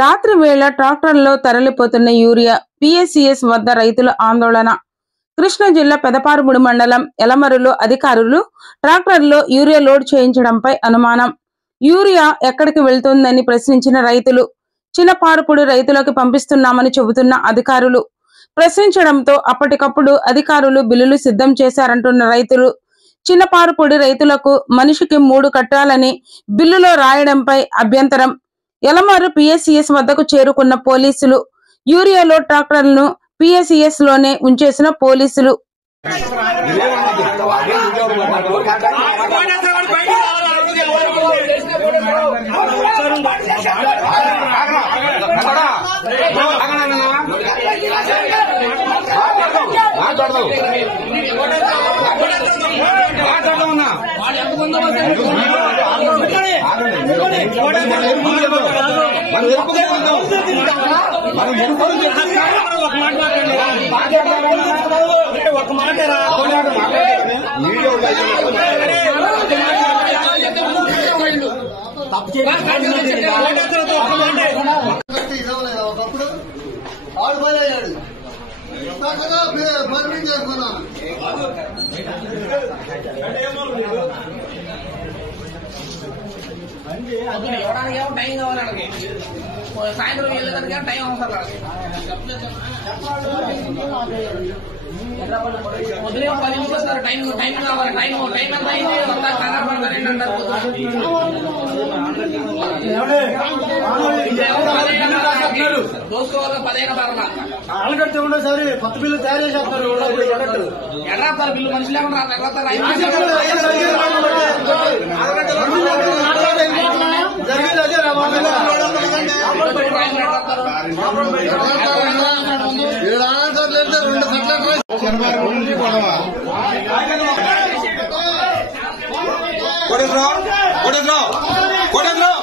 రాత్రి వేళ ట్రాక్టర్లో తరలిపోతున్న యూరియా పిఎస్సిఎస్ వద్ద రైతుల ఆందోళన. కృష్ణా జిల్లా పెదపారుపూడి మండలం ఎలమరులో అధికారులు ట్రాక్టర్లో యూరియా లోడ్ చేయించడంపై అనుమానం. యూరియా ఎక్కడికి వెళ్తుందని ప్రశ్నించిన రైతులు చిన్నపారుపూడి రైతులకు పంపిస్తున్నామని చెబుతున్న అధికారులు ప్రశ్నించడంతో అప్పటికప్పుడు అధికారులు బిల్లులు సిద్ధం చేశారంటున్న రైతులు చిన్నపారుపూడి రైతులకు మనిషికి 3 కట్టాలని బిల్లులో రాయడంపై అభ్యంతరం. ఎలమరు పిఎస్సిఎస్ వద్దకు చేరుకున్న పోలీసులు యూరియాలో ట్రాక్టర్లను పిఎస్సిఎస్ లోనే ఉంచేసిన పోలీసులు టైం కావాలి సాయంత్రం వెళ్ళేదానికి టైం అవసరం ఉదయం 10 నిమిషాలు టైం కావాలి టైం ఎంత అయింది దోసుకోవాలి 15 పర్లా ఆలగట్టే ఉండదు సార్ కొత్త బిల్లు తయారు చేసేస్తారు ఎర్రాతారు బిల్లు మనుషులు ఏమన్నా What is wrong?